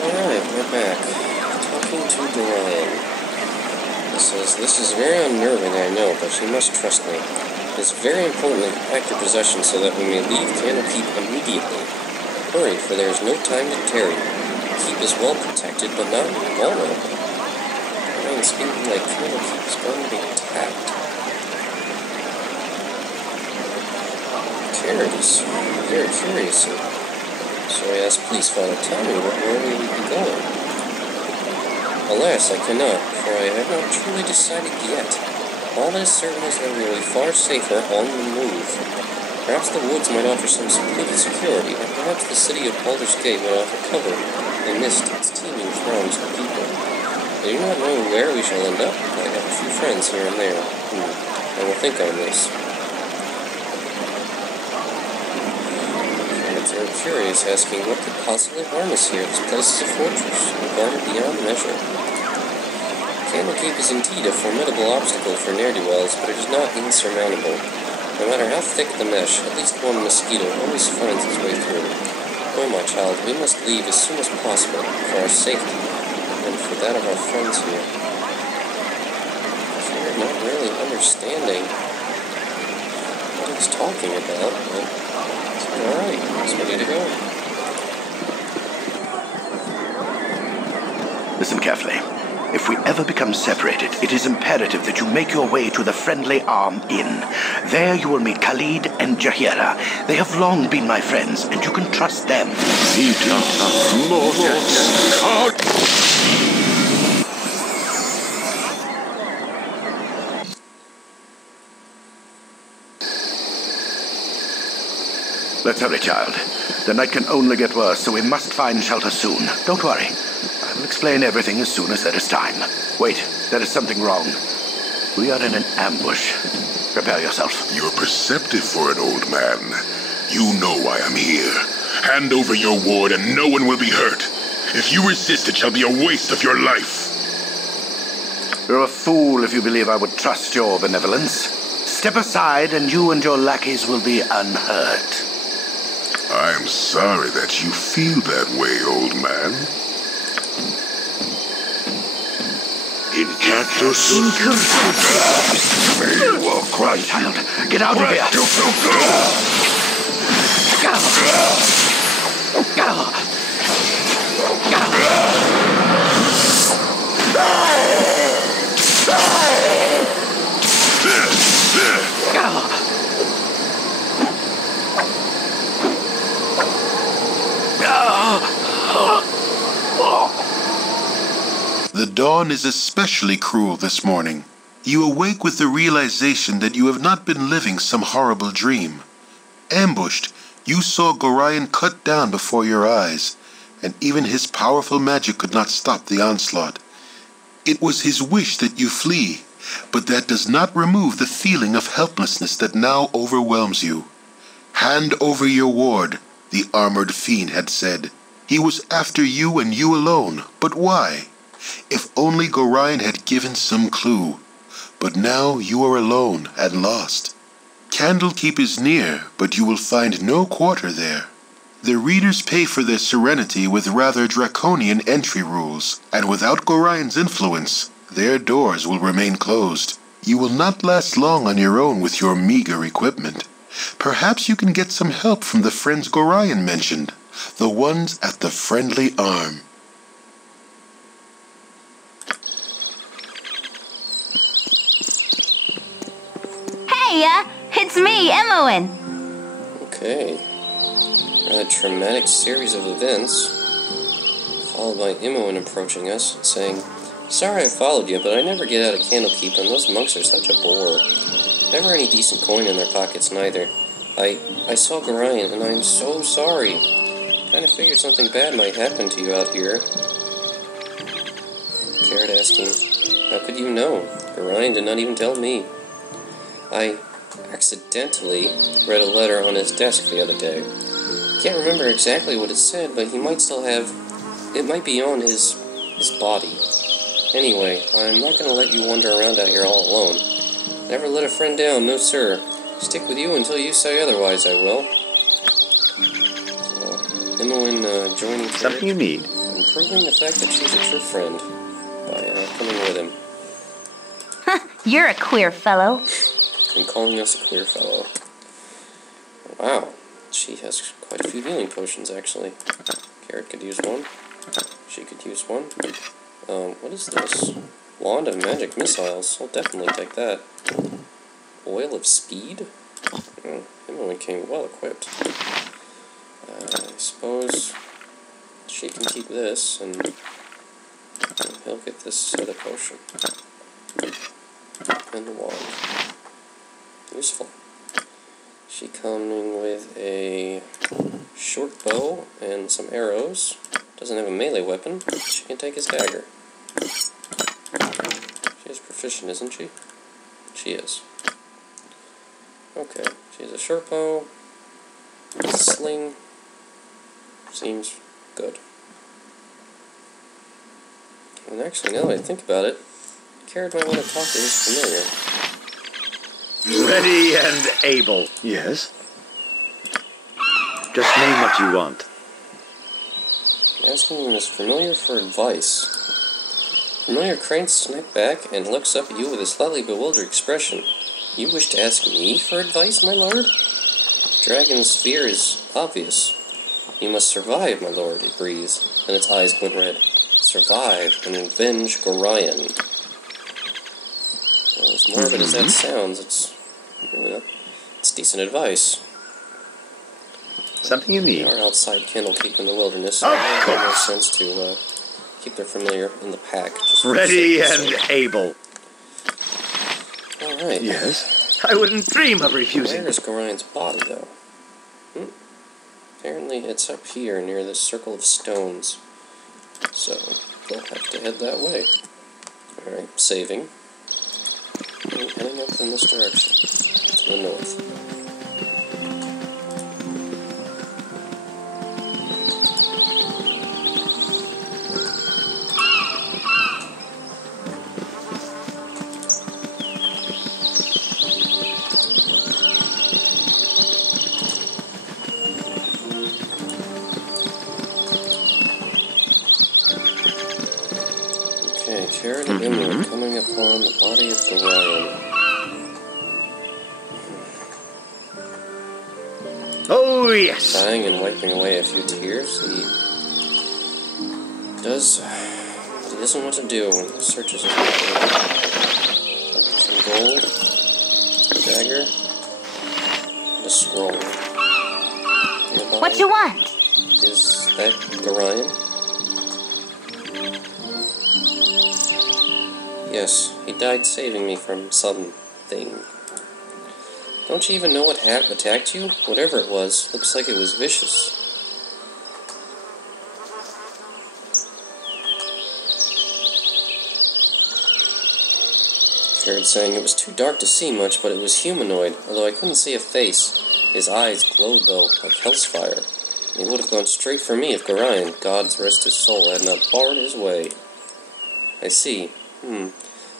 Alright, we're back. Talking to Gorion. He says, "This is very unnerving, I know, but you must trust me. It's very important that you pack your possessions so that we may leave Candlekeep immediately. Hurry, for there is no time to tarry. The keep is well protected, but not vulnerable." Gorion's speaking like Candlekeep is going to be attacked. Kered is very curious, so I asked, "Please, Father, tell me where we would be going." "Alas, I cannot, for I have not truly decided yet. All that is certain is that we will be far safer on the move. Perhaps the woods might offer some secluded security, or perhaps the city of Baldur's Gate might offer cover amidst its teeming throngs of people. I do not know where we shall end up, but I have a few friends here and there. I will think on this." They're curious, asking what could possibly harm us here. This place is a fortress, guarded beyond measure. Candlekeep is indeed a formidable obstacle for ne'er-do-wells, but it is not insurmountable. No matter how thick the mesh, at least one mosquito always finds its way through. Oh, my child, we must leave as soon as possible, for our safety, and for that of our friends here. Kered not really understanding what he's talking about, but alright, he's ready to go. Listen carefully. If we ever become separated, it is imperative that you make your way to the Friendly Arm Inn. There you will meet Khalid and Jahiera. They have long been my friends, and you can trust them. Let's hurry, child. The night can only get worse, so we must find shelter soon. Don't worry. I will explain everything as soon as there is time. Wait, there is something wrong. We are in an ambush. Prepare yourself. You're perceptive for an old man. You know why I'm here. Hand over your ward and no one will be hurt. If you resist, it shall be a waste of your life. You're a fool if you believe I would trust your benevolence. Step aside and you and your lackeys will be unhurt. I'm sorry that you feel that way, old man. Cry, child. Get out of here. The dawn is especially cruel this morning. You awake with the realization that you have not been living some horrible dream. Ambushed, you saw Gorion cut down before your eyes, and even his powerful magic could not stop the onslaught. It was his wish that you flee, but that does not remove the feeling of helplessness that now overwhelms you. Hand over your ward, the armored fiend had said. He was after you and you alone, but why? If only Gorion had given some clue. But now you are alone and lost. Candlekeep is near, but you will find no quarter there. The readers pay for their serenity with rather draconian entry rules, and without Gorion's influence, their doors will remain closed. You will not last long on your own with your meager equipment. Perhaps you can get some help from the friends Gorion mentioned, the ones at the Friendly Arm. Hey, it's me, Imoen. Okay. A traumatic series of events, followed by Imoen approaching us, saying, "Sorry I followed you, but I never get out of Candlekeep, and those monks are such a bore. Never any decent coin in their pockets, neither. I saw Gorion, and I'm so sorry. Kind of figured something bad might happen to you out here." Kered asking, "How could you know? Gorion did not even tell me. I accidentally read a letter on his desk the other day. Can't remember exactly what it said, but he might still have... It might be on his body. Anyway, I'm not going to let you wander around out here all alone. Never let a friend down, no sir. Stick with you until you say otherwise, I will." So, Imoen joining Kered. Something you need? And proving the fact that she's a true friend by coming with him. You're a queer fellow. And calling us a queer fellow. Wow, she has quite a few healing potions, actually. Kered could use one. She could use one. What is this? Wand of magic missiles. I'll definitely take that. Oil of speed? Oh, Imoen came well equipped. I suppose she can keep this, and he'll get this other potion. And the wand. Useful. She coming with a short bow and some arrows. Doesn't have a melee weapon. She can take his dagger. She is proficient, isn't she? She is. Okay, she has a short bow. A sling. Seems good. And actually, now that I think about it, Kered might want to talk to his familiar. Ready and able. Yes? Just name what you want. Asking him his familiar for advice. Familiar cranes his neck back and looks up at you with a slightly bewildered expression. You wish to ask me for advice, my lord? Dragon's fear is obvious. You must survive, my lord, it breathes, and its eyes glint red. Survive and avenge Gorion. Well, as morbid as that sounds, it's decent advice. Something you need. They are outside candlekeep in the wilderness, so it might make more sense to keep their familiar in the pack. Ready and able. Alright. Yes? I wouldn't dream of refusing. Where is Gorion's body, though? Apparently it's up here near this circle of stones. So, we'll have to head that way. Alright, saving. And heading up in this direction. To the north. Kered and Imoen coming upon the body of Gorion. Oh, yes! Sighing and wiping away a few tears, he does what he doesn't want to do when he searches his body. Some gold, a dagger, and a scroll. Nearby. What you want? Is that Gorion? Yes, he died saving me from something. Don't you even know what attacked you? Whatever it was, looks like it was vicious. Kered saying it was too dark to see much, but it was humanoid, although I couldn't see a face. His eyes glowed, though, like hell's fire. He would have gone straight for me if Gorion, God's rest his soul, had not barred his way. I see.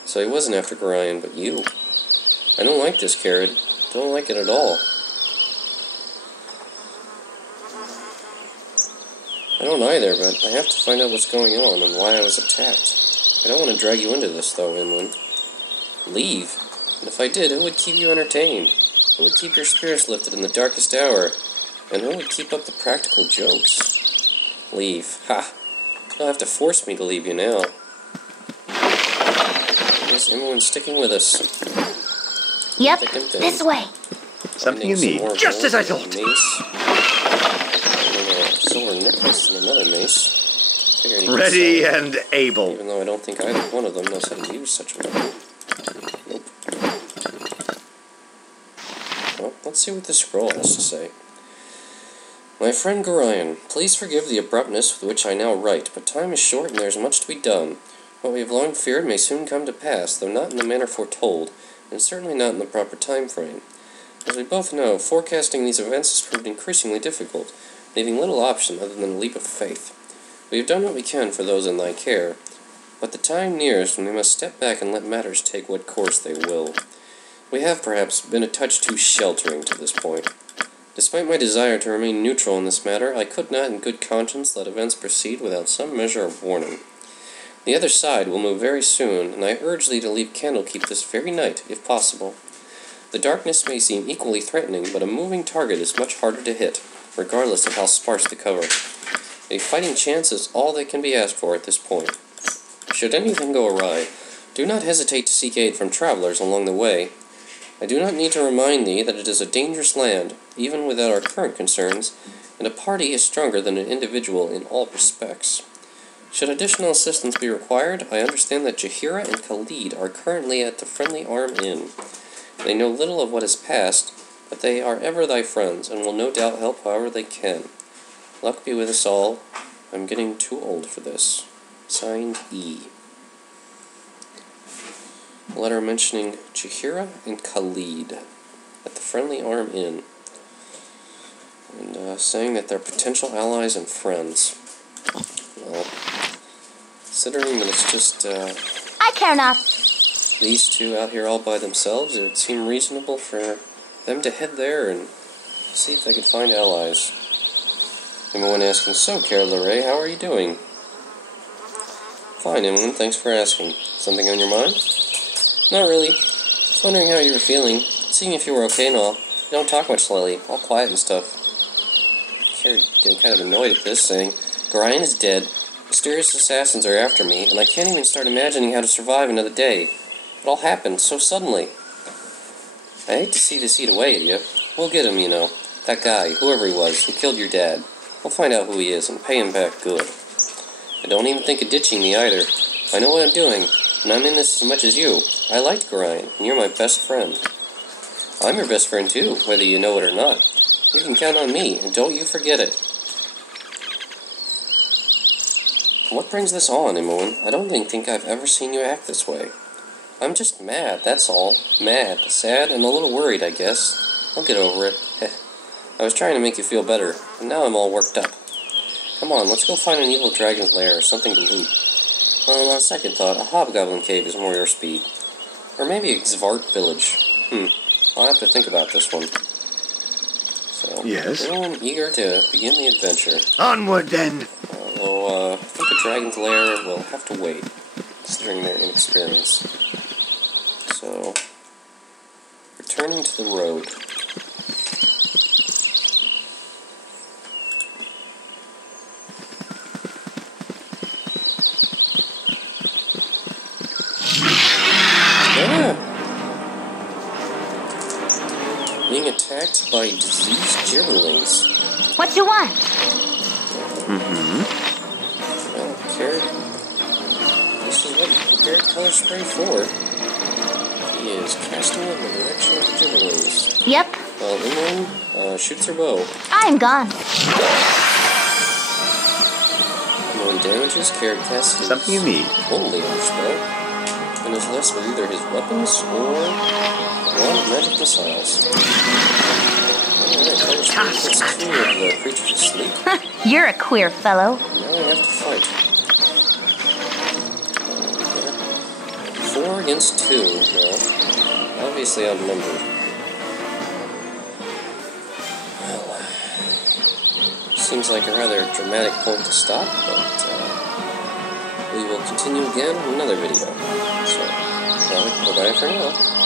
So he wasn't after Gorion, but you. I don't like this, Kered. Don't like it at all. I don't either, but I have to find out what's going on and why I was attacked. I don't want to drag you into this, though, Imoen. Leave. And if I did, who would keep you entertained? Who would keep your spirits lifted in the darkest hour? And who would keep up the practical jokes? Leave. Ha! You'll have to force me to leave you now. Yes, Imoen's sticking with us. Yep, this way. Something you need. Just as I thought. Mace. And a silver necklace and another mace. Ready and able. Even though I don't think either one of them knows how to use such a weapon. Nope. Well, let's see what this scroll has to say. My friend Gorion, please forgive the abruptness with which I now write, but time is short and there is much to be done. What we have long feared may soon come to pass, though not in the manner foretold, and certainly not in the proper time frame. As we both know, forecasting these events has proved increasingly difficult, leaving little option other than a leap of faith. We have done what we can for those in thy care, but the time nears when we must step back and let matters take what course they will. We have, perhaps, been a touch too sheltering to this point. Despite my desire to remain neutral in this matter, I could not in good conscience let events proceed without some measure of warning. The other side will move very soon, and I urge thee to leave Candlekeep this very night, if possible. The darkness may seem equally threatening, but a moving target is much harder to hit, regardless of how sparse the cover. A fighting chance is all that can be asked for at this point. Should anything go awry, do not hesitate to seek aid from travelers along the way. I do not need to remind thee that it is a dangerous land, even without our current concerns, and a party is stronger than an individual in all respects. Should additional assistance be required, I understand that Jahiera and Khalid are currently at the Friendly Arm Inn. They know little of what has passed, but they are ever thy friends, and will no doubt help however they can. Luck be with us all. I'm getting too old for this. Signed, E. A letter mentioning Jahiera and Khalid at the Friendly Arm Inn, and saying that they're potential allies and friends. Well, considering that it's just I care not. These two out here all by themselves, it would seem reasonable for them to head there and see if they could find allies. Imoen asking, "So, Kered Larae, how are you doing?" "Fine, Imoen, thanks for asking. Something on your mind?" "Not really. Just wondering how you were feeling, seeing if you were okay and all. You don't talk much lately, all quiet and stuff." Kered getting kind of annoyed at this, saying, "Gorion is dead, mysterious assassins are after me, and I can't even start imagining how to survive another day. It all happened so suddenly. I hate to see this eat away at you. We'll get him, you know. That guy, whoever he was, who killed your dad. We'll find out who he is and pay him back good. I don't even think of ditching me either. I know what I'm doing, and I'm in this as much as you. I liked Gorion, and you're my best friend. I'm your best friend too, whether you know it or not. You can count on me, and don't you forget it." "What brings this on, Imoen? I don't think I've ever seen you act this way." "I'm just mad, that's all. Mad, sad, and a little worried, I guess. I'll get over it. I was trying to make you feel better, and now I'm all worked up. Come on, let's go find an evil dragon's lair or something to loot. Well, on second thought, a hobgoblin cave is more your speed. Or maybe a Xvart village. I'll have to think about this one." So, yes? Everyone eager to begin the adventure. Onward, then! Although, I think the dragon's lair will have to wait, considering their inexperience. So, returning to the road. Being attacked by diseased gibberlings. What you want? Well, Kered, this is what you prepared color spray for. He is casting it in the direction of the gibberlings. Yep. While Imoen shoots her bow. I'm gone. Imoen damages, Kered casts his Something you need. only arch spell, and is left with either his weapons or one of magic missiles. Alright, color spray puts 2 of the creatures to sleep. You're a queer fellow. Now I have to fight. 4 against 2 now. Obviously outnumbered. Well, seems like a rather dramatic point to stop, but we will continue again in another video. So, bye for now.